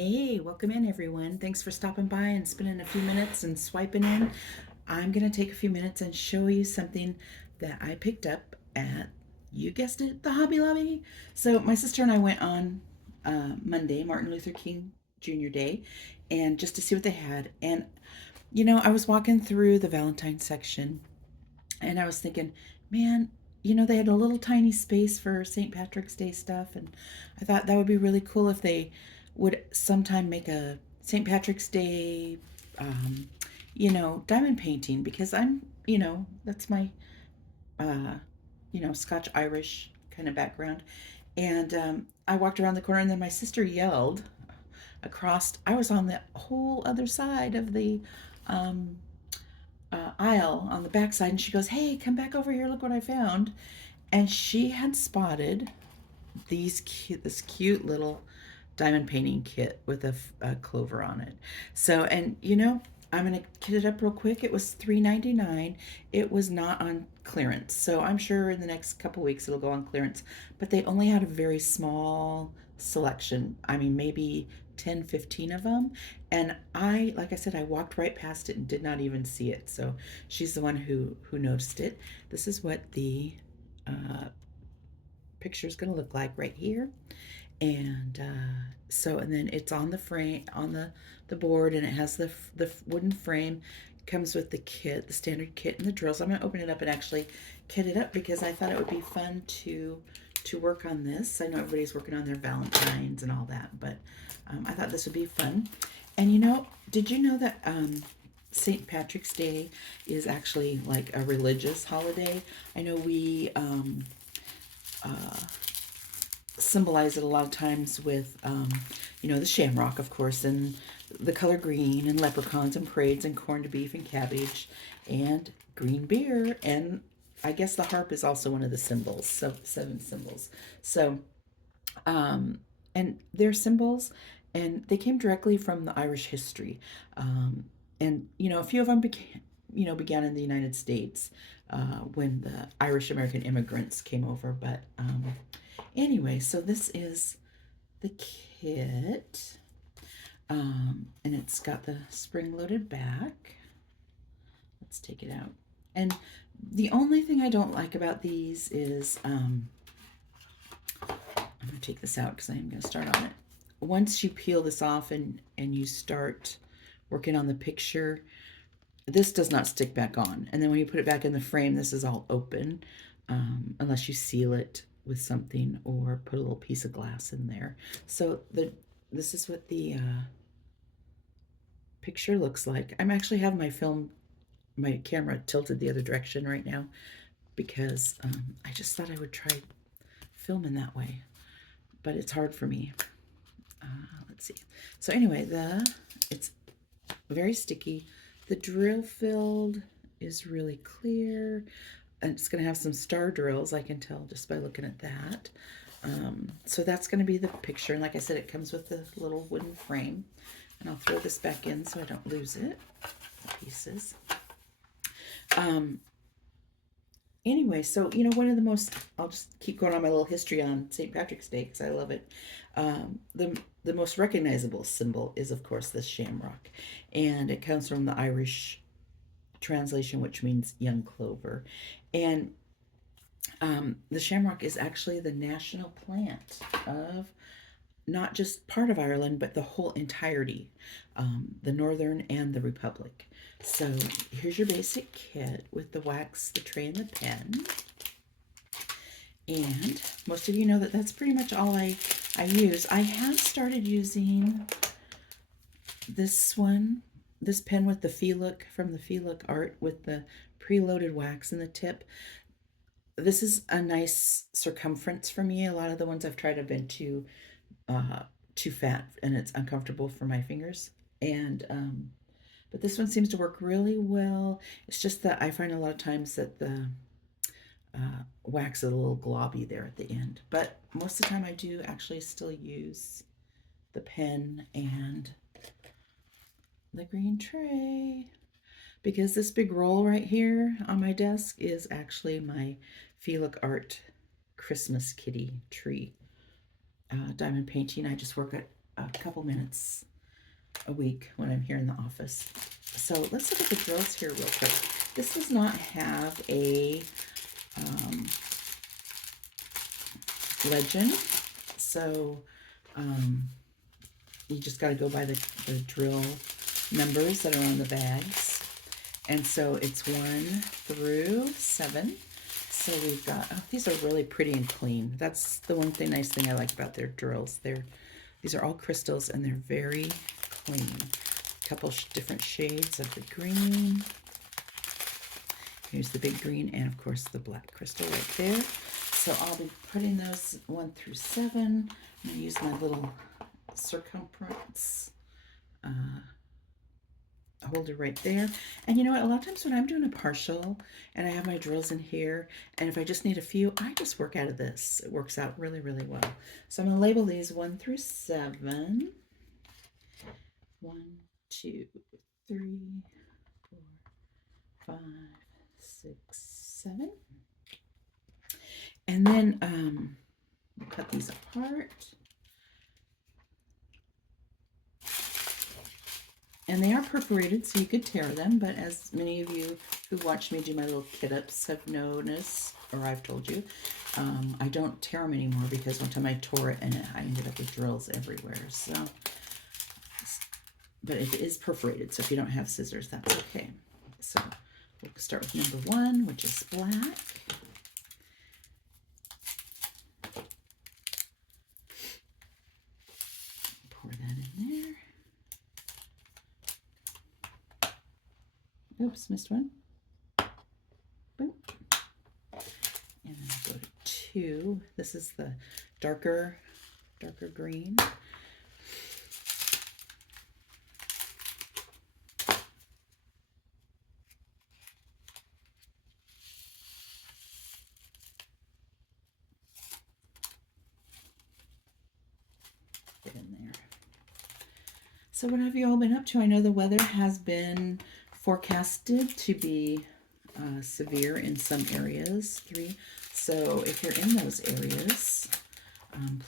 Hey, welcome in everyone. Thanks for stopping by and spending a few minutes and swiping in. I'm going to take a few minutes and show you something that I picked up at, you guessed it, the Hobby Lobby. So my sister and I went on Monday, Martin Luther King Jr. Day, and just to see what they had. And I was walking through the Valentine section and I was thinking, man, they had a little tiny space for St. Patrick's Day stuff, and I thought that would be really cool if they would sometime make a St. Patrick's Day, um, diamond painting because that's my, uh, Scotch Irish kind of background. And I walked around the corner, and then my sister yelled across. I was on the whole other side of the um, aisle on the backside, and she goes, "Hey, come back over here! Look what I found!" And she had spotted this cute little diamond painting kit with a clover on it. So, and I'm gonna kit it up real quick. It was $3.99. It was not on clearance, so I'm sure in the next couple weeks it'll go on clearance. But they only had a very small selection. I mean, maybe 10, 15 of them. And like I said, I walked right past it and did not even see it. So she's the one who noticed it. This is what the uh, picture is going to look like right here. And and then it's on the frame, on the board, and it has the wooden frame. It comes with the kit, the standard kit, and the drills. I'm going to open it up and actually kit it up because I thought it would be fun to work on this. I know everybody's working on their Valentines and all that, but I thought this would be fun. And did you know that St. Patrick's Day is actually like a religious holiday? I know we uh, symbolize it a lot of times with, the shamrock, of course, and the color green, and leprechauns, and parades, and corned beef, and cabbage, and green beer, and I guess the harp is also one of the symbols, so 7 symbols. So, and they're symbols, and they came directly from the Irish history. And a few of them began in the United States when the Irish American immigrants came over. But anyway, so this is the kit, and it's got the spring-loaded back. Let's take it out. And the only thing I don't like about these is, I'm going to take this out because I am going to start on it. Once you peel this off and you start working on the picture, this does not stick back on. And then when you put it back in the frame, this is all open, unless you seal it with something or put a little piece of glass in there. So this is what the picture looks like. I'm actually having my camera tilted the other direction right now because I just thought I would try filming that way, but it's hard for me. Let's see. So anyway, it's very sticky. The drill filled is really clear. And it's going to have some star drills, I can tell just by looking at that. So that's going to be the picture. And like I said, it comes with the little wooden frame. And I'll throw this back in so I don't lose it, the pieces. Anyway, so, one of the most, I'll just keep going on my little history on St. Patrick's Day because I love it. The most recognizable symbol is, of course, the shamrock. And it comes from the Irish translation, which means young clover. And the shamrock is actually the national plant of not just part of Ireland, but the whole entirety, the Northern and the Republic. So here's your basic kit with the wax, the tray, and the pen. And most of you know that that's pretty much all I use. I have started using this pen with the Feelook from the Feelook art with the preloaded wax in the tip. This is a nice circumference for me. A lot of the ones I've tried have been too fat and it's uncomfortable for my fingers. And but this one seems to work really well. It's just that I find a lot of times that the wax is a little globby there at the end. But most of the time I do actually still use the pen and the green tray, because this big roll right here on my desk is actually my Feelook Art Christmas kitty tree diamond painting. I just work a couple minutes a week when I'm here in the office. So let's look at the drills here real quick. This does not have a legend, so you just got to go by the drill numbers that are on the bags. And so it's 1 through 7. So we've got, oh, these are really pretty and clean. That's the one thing, nice thing I like about their drills. These are all crystals and they're very clean. A couple different shades of the green. Here's the big green and of course the black crystal right there. So I'll be putting those 1 through 7. I'm going to use my little circumference holder right there. And you know what, a lot of times when I'm doing a partial and I have my drills in here, and if I just need a few, I just work out of this. It works out really, really well. So I'm going to label these 1 through 7. 1, 2, 3, 4, 5, 6, 7. And then cut these apart. And they are perforated, so you could tear them, but as many of you who watched me do my little kit-ups have noticed, or I've told you, I don't tear them anymore because one time I tore it and I ended up with drills everywhere. So, but it is perforated, so if you don't have scissors, that's okay. So we'll start with number 1, which is black. Pour that in there. Oops, missed one. Boom. And then go to 2. This is the darker green. Get in there. So what have you all been up to? I know the weather has been forecasted to be severe in some areas. 3. So if you're in those areas,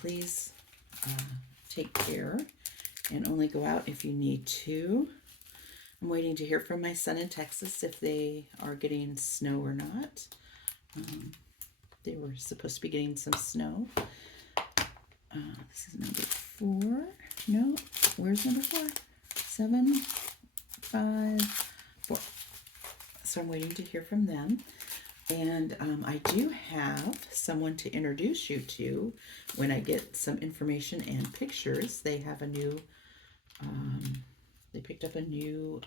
please take care and only go out if you need to. I'm waiting to hear from my son in Texas if they are getting snow or not. They were supposed to be getting some snow. This is number 4. No, where's number 4? 7, 5, 4. So I'm waiting to hear from them. And I do have someone to introduce you to when I get some information and pictures. They have a new, they picked up a new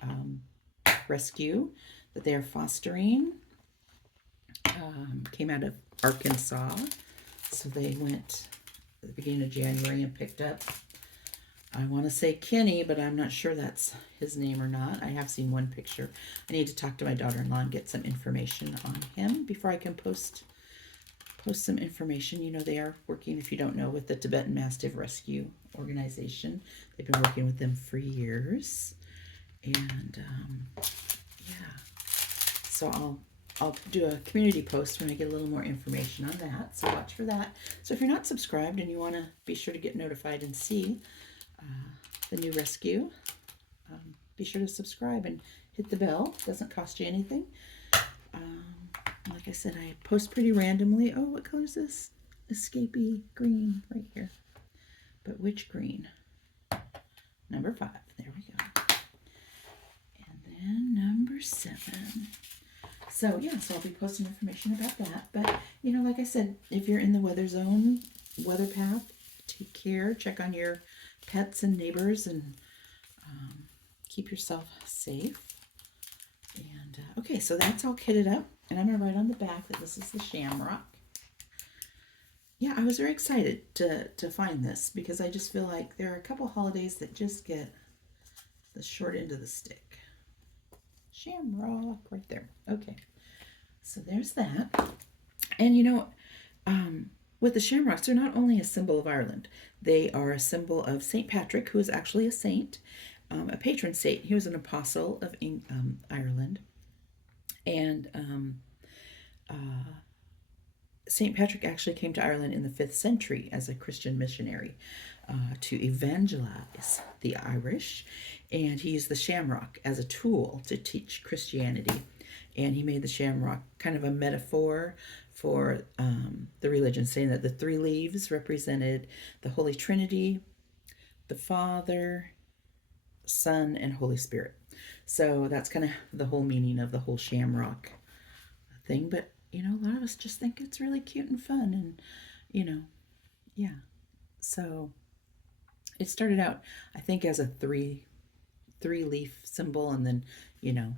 rescue that they are fostering. Came out of Arkansas. So they went at the beginning of January and picked up, I want to say Kenny, but I'm not sure that's his name or not. I have seen one picture. I need to talk to my daughter-in-law and get some information on him before I can post some information. You know, they are working, if you don't know, with the Tibetan Mastiff Rescue Organization. They've been working with them for years. And, yeah. So I'll do a community post when I get a little more information on that. So watch for that. So if you're not subscribed and you want to be sure to get notified and see the new rescue, be sure to subscribe and hit the bell. It doesn't cost you anything. Like I said, I post pretty randomly. Oh, what color is this? Escapee green right here. But which green? Number 5. There we go. And then number 7. So yeah, so I'll be posting information about that. But you know, like I said, if you're in the weather zone, weather path, take care. Check on your pets and neighbors, and keep yourself safe. And okay, so that's all kitted up, and I'm going to write on the back that this is the Shamrock. Yeah, I was very excited to find this because I just feel like there are a couple holidays that just get the short end of the stick. Shamrock right there. Okay, so there's that. And you know, with the shamrocks, they're not only a symbol of Ireland, they are a symbol of St. Patrick, who is actually a saint, a patron saint. He was an apostle of Ireland. And St. Patrick actually came to Ireland in the 5th century as a Christian missionary to evangelize the Irish, and he used the shamrock as a tool to teach Christianity. And he made the shamrock kind of a metaphor for the religion, saying that the 3 leaves represented the Holy Trinity, the Father, Son, and Holy Spirit. So that's kind of the whole meaning of the whole shamrock thing. But, you know, a lot of us just think it's really cute and fun. And, you know, yeah. So it started out, I think, as a three leaf symbol, and then, you know,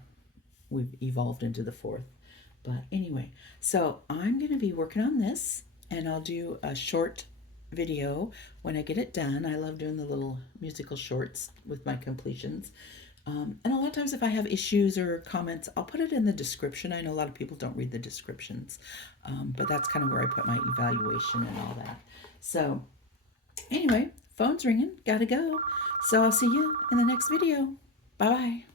we've evolved into the 4th. But anyway, so I'm going to be working on this, and I'll do a short video when I get it done. I love doing the little musical shorts with my completions. And a lot of times if I have issues or comments, I'll put it in the description. I know a lot of people don't read the descriptions, but that's kind of where I put my evaluation and all that. So anyway, phone's ringing, gotta go. So I'll see you in the next video. Bye-bye.